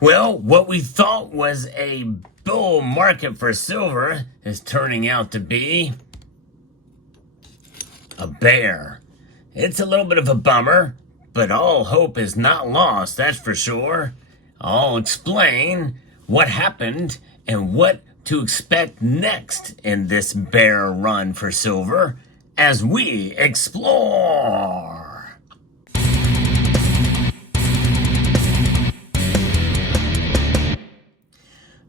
Well, what we thought was a bull market for silver is turning out to be a bear. It's a little bit of a bummer, but all hope is not lost, that's for sure. I'll explain what happened and what to expect next in this bear run for silver as we explore.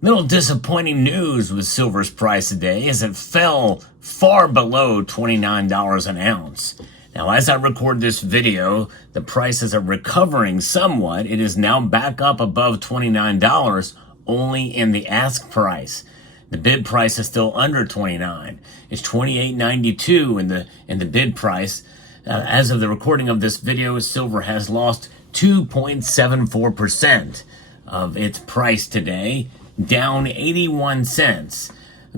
Little disappointing news with silver's price today as it fell far below $29 an ounce. Now, as I record this video, the prices are recovering somewhat. It is now back up above $29, only in the ask price. The bid price is still under $29. It's $28.92 in the bid price. As of the recording of this video, silver has lost 2.74% of its price today, down 81 cents.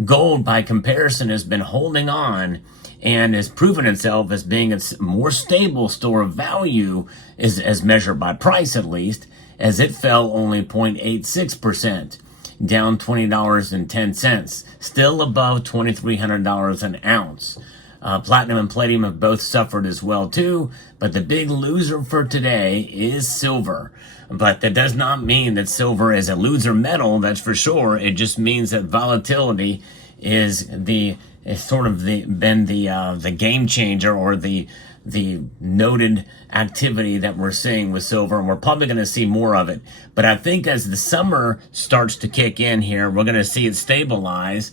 Gold, by comparison, has been holding on and has proven itself as being a more stable store of value, as measured by price at least, as it fell only 0.86%, down $20.10, still above $2,300 an ounce. Platinum and palladium have both suffered as well too, but the big loser for today is silver. But that does not mean that silver is a loser metal, that's for sure. It just means that volatility is the game changer, or the noted activity that we're seeing with silver, and we're probably going to see more of it. But I think as the summer starts to kick in here, we're going to see it stabilize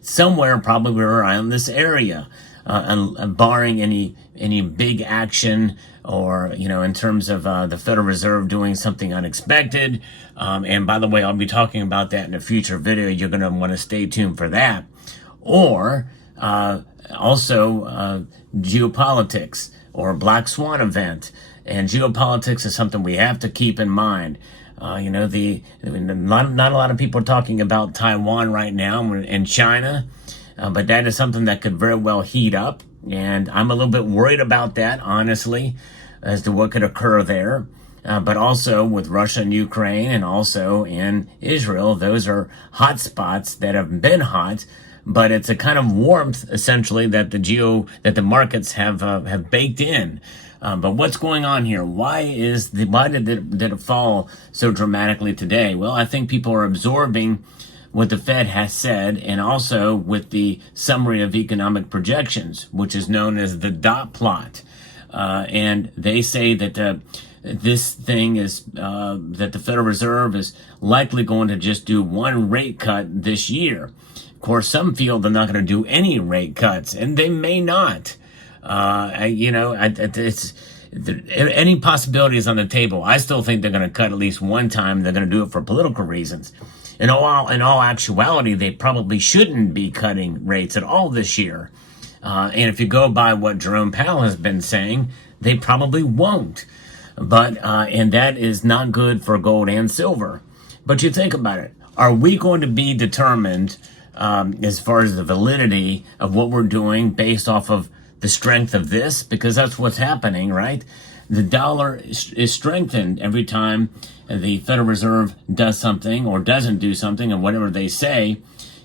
somewhere probably around this area. And barring any big action, or in terms of the Federal Reserve doing something unexpected. And by the way, I'll be talking about that in a future video. You're going to want to stay tuned for that. Or also geopolitics or black swan event. And geopolitics is something we have to keep in mind. Not a lot of people are talking about Taiwan right now and China. But that is something that could very well heat up, and I'm a little bit worried about that, honestly, as to what could occur there. But also with Russia and Ukraine, and also in Israel, those are hot spots that have been hot, but it's a kind of warmth, essentially, that the markets have baked in. But what's going on here? Why did it fall so dramatically today? Well, I think people are absorbing what the Fed has said, and also with the summary of economic projections, which is known as the dot plot. And they say that this thing is that the Federal Reserve is likely going to just do one rate cut this year. Of course, some feel they're not going to do any rate cuts, and they may not. Any possibility is on the table. I still think they're going to cut at least one time. They're going to do it for political reasons. In all actuality, they probably shouldn't be cutting rates at all this year. And if you go by what Jerome Powell has been saying, they probably won't. But and that is not good for gold and silver. But you think about it. Are we going to be determined as far as the validity of what we're doing based off of the strength of this? Because that's what's happening, right? The dollar is strengthened every time the Federal Reserve does something or doesn't do something, and whatever they say,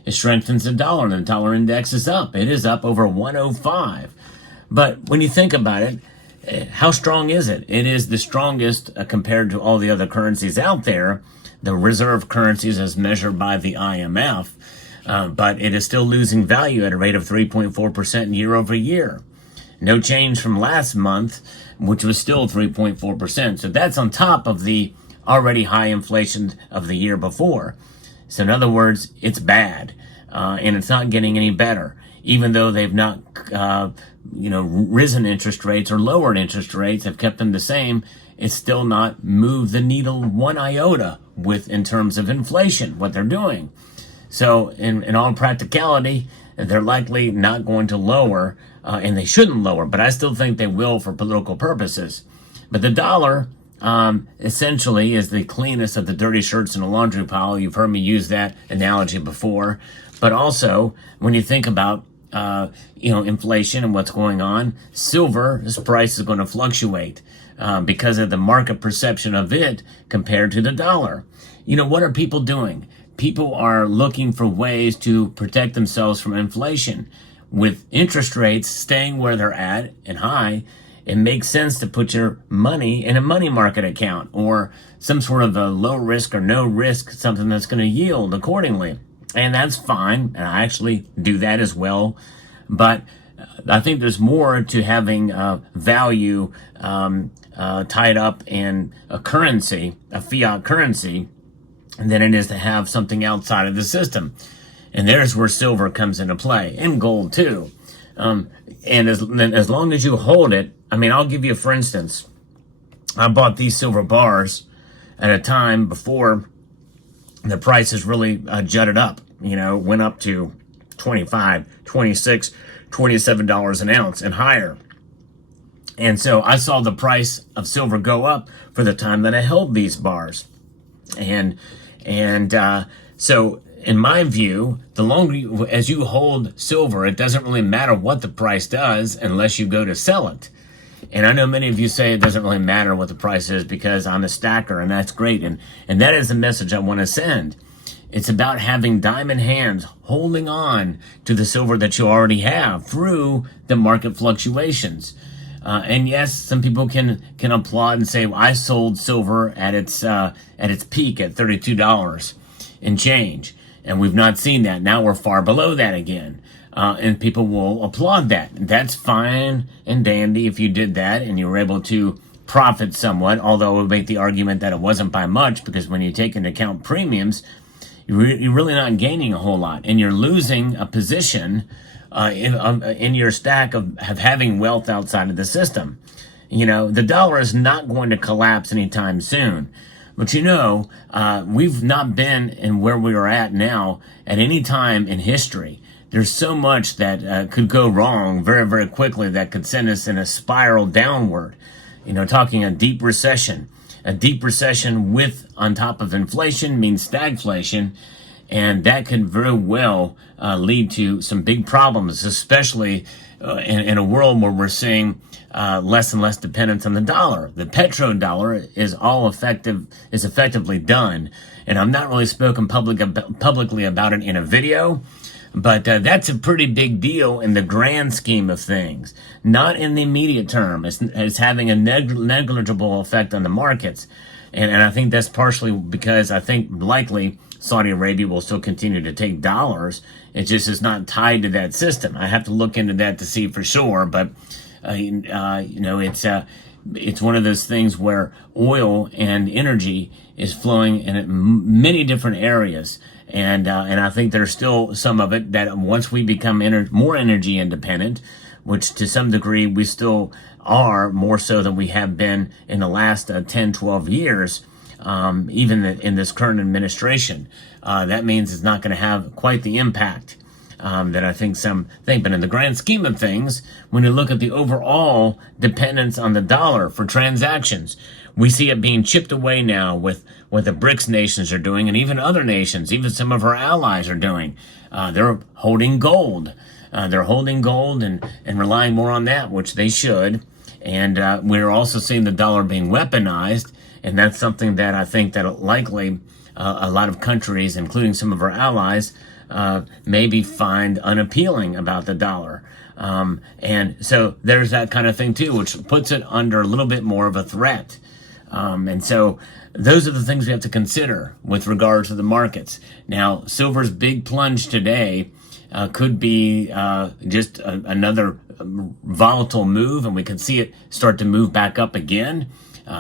it strengthens the dollar, and the dollar index is up. It is up over 105. But when you think about it, how strong is it? It is the strongest compared to all the other currencies out there, the reserve currencies as measured by the IMF. But it is still losing value at a rate of 3.4% year over year. No change from last month, which was still 3.4%. So that's on top of the already high inflation of the year before. So in other words, it's bad, and it's not getting any better. Even though they've not, risen interest rates or lowered interest rates, have kept them the same, it's still not moved the needle one iota in terms of inflation, what they're doing. So in all practicality, they're likely not going to lower, and they shouldn't lower, but I still think they will for political purposes. But the dollar essentially is the cleanest of the dirty shirts in a laundry pile. You've heard me use that analogy before. But also, when you think about inflation and what's going on, silver's price is going to fluctuate. because of the market perception of it compared to the dollar. What are people doing? People are looking for ways to protect themselves from inflation. With interest rates staying where they're at and high, it makes sense to put your money in a money market account or some sort of a low risk or no risk, something that's going to yield accordingly. And that's fine. And I actually do that as well. But I think there's more to having value tied up in a currency, a fiat currency, than it is to have something outside of the system. And there's where silver comes into play, and gold too. And as long as you hold it, I'll give you, for instance, I bought these silver bars at a time before the prices really jutted up, went up to $25, $26, $27 an ounce and higher. And so I saw the price of silver go up for the time that I held these bars. And so in my view, the longer as you hold silver, it doesn't really matter what the price does unless you go to sell it. And I know many of you say it doesn't really matter what the price is because I'm a stacker, and that's great. And that is the message I want to send. It's about having diamond hands, holding on to the silver that you already have through the market fluctuations. And yes, some people can applaud and say, well, I sold silver at its peak at $32 and change. And we've not seen that. Now we're far below that again. And people will applaud that. That's fine and dandy if you did that and you were able to profit somewhat, although I would make the argument that it wasn't by much, because when you take into account premiums, you're really not gaining a whole lot. And you're losing a position in your stack of having wealth outside of the system. The dollar is not going to collapse anytime soon. But we've not been in where we are at now at any time in history. There's so much that could go wrong very, very quickly that could send us in a spiral downward. Talking a deep recession. A deep recession with, on top of inflation, means stagflation. And that could very well lead to some big problems, especially in a world where we're seeing less and less dependence on the dollar. The petrodollar is effectively done. And I've not really spoken publicly about it in a video, but that's a pretty big deal in the grand scheme of things. Not in the immediate term. It's having a negligible effect on the markets. And I think that's partially because I think likely Saudi Arabia will still continue to take dollars. It just is not tied to that system. I have to look into that to see for sure, but it's one of those things where oil and energy is flowing in many different areas, and I think there's still some of it that once we become more energy independent, which to some degree we still are, more so than we have been in the last 10, 12 years, even in this current administration. That means it's not going to have quite the impact that I think some think. But in the grand scheme of things, when you look at the overall dependence on the dollar for transactions, we see it being chipped away now with what the BRICS nations are doing, and even other nations, even some of our allies are doing. They're holding gold. They're holding gold and relying more on that, which they should. And we're also seeing the dollar being weaponized, and that's something that I think that likely a lot of countries, including some of our allies, maybe find unappealing about the dollar. And so there's that kind of thing too, which puts it under a little bit more of a threat. And so those are the things we have to consider with regard to the markets. Now, silver's big plunge today could be just another volatile move, and we could see it start to move back up again.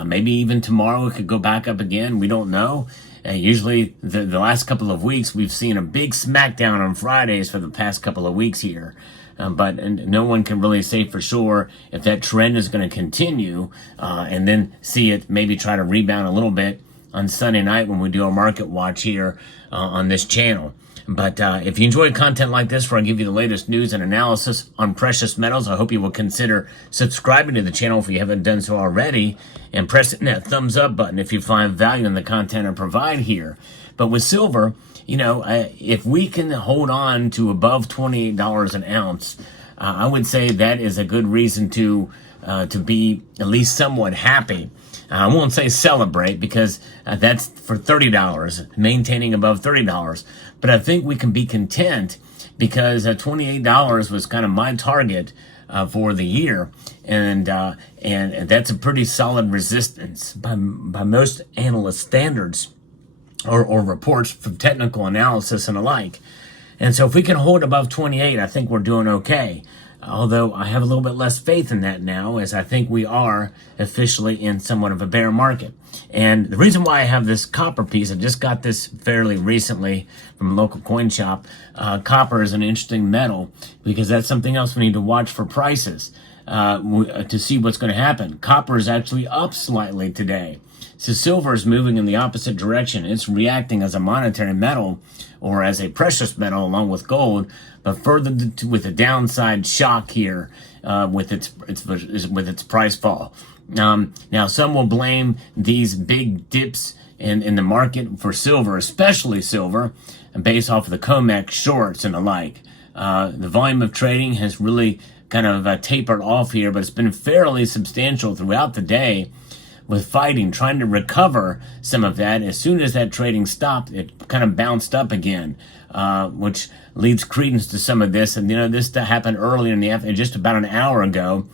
Maybe even tomorrow it could go back up again. We don't know. Usually the last couple of weeks, we've seen a big smackdown on Fridays for the past couple of weeks here. But no one can really say for sure if that trend is going to continue, and then see it maybe try to rebound a little bit on Sunday night when we do our market watch here on this channel. But if you enjoy content like this where I give you the latest news and analysis on precious metals, I hope you will consider subscribing to the channel if you haven't done so already, and pressing that thumbs up button if you find value in the content I provide here. But with silver, if we can hold on to above $28 an ounce, I would say that is a good reason to to be at least somewhat happy. I won't say celebrate, because that's for $30, maintaining above $30. But I think we can be content, because $28 was kind of my target for the year, and that's a pretty solid resistance by most analyst standards or reports from technical analysis and the like. And so if we can hold above 28, I think we're doing okay. Although I have a little bit less faith in that now, as I think we are officially in somewhat of a bear market. And the reason why I have this copper piece, I just got this fairly recently from a local coin shop. Copper is an interesting metal, because that's something else we need to watch for prices to see what's going to happen. Copper is actually up slightly today. So silver is moving in the opposite direction. It's reacting as a monetary metal, or as a precious metal along with gold, but further with a downside shock here with its price fall. Now, some will blame these big dips in the market for silver, especially silver, based off of the COMEX shorts and the like. The volume of trading has really kind of tapered off here, but it's been fairly substantial throughout the day, with fighting, trying to recover some of that. As soon as that trading stopped, it kind of bounced up again, which leads credence to some of this. And, this happened earlier in the afternoon, just about an hour ago.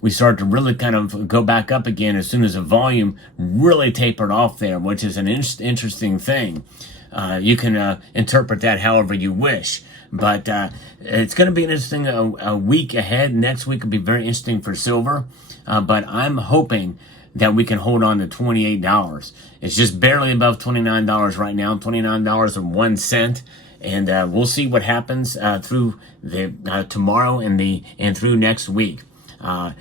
We started to really kind of go back up again as soon as the volume really tapered off there, which is an interesting thing. You can interpret that however you wish. But it's going to be an interesting a week ahead. Next week will be very interesting for silver. But I'm hoping that we can hold on to $28. It's just barely above $29 right now, $29.01. And we'll see what happens through the tomorrow and through next week. So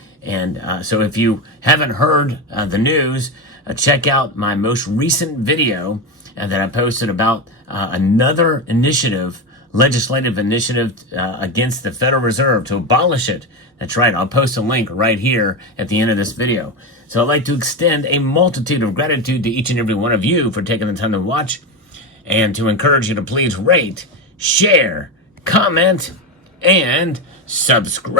if you haven't heard the news, check out my most recent video that I posted about another legislative initiative against the Federal Reserve to abolish it. That's right. I'll post a link right here at the end of this video. So I'd like to extend a multitude of gratitude to each and every one of you for taking the time to watch, and to encourage you to please rate, share, comment, and subscribe.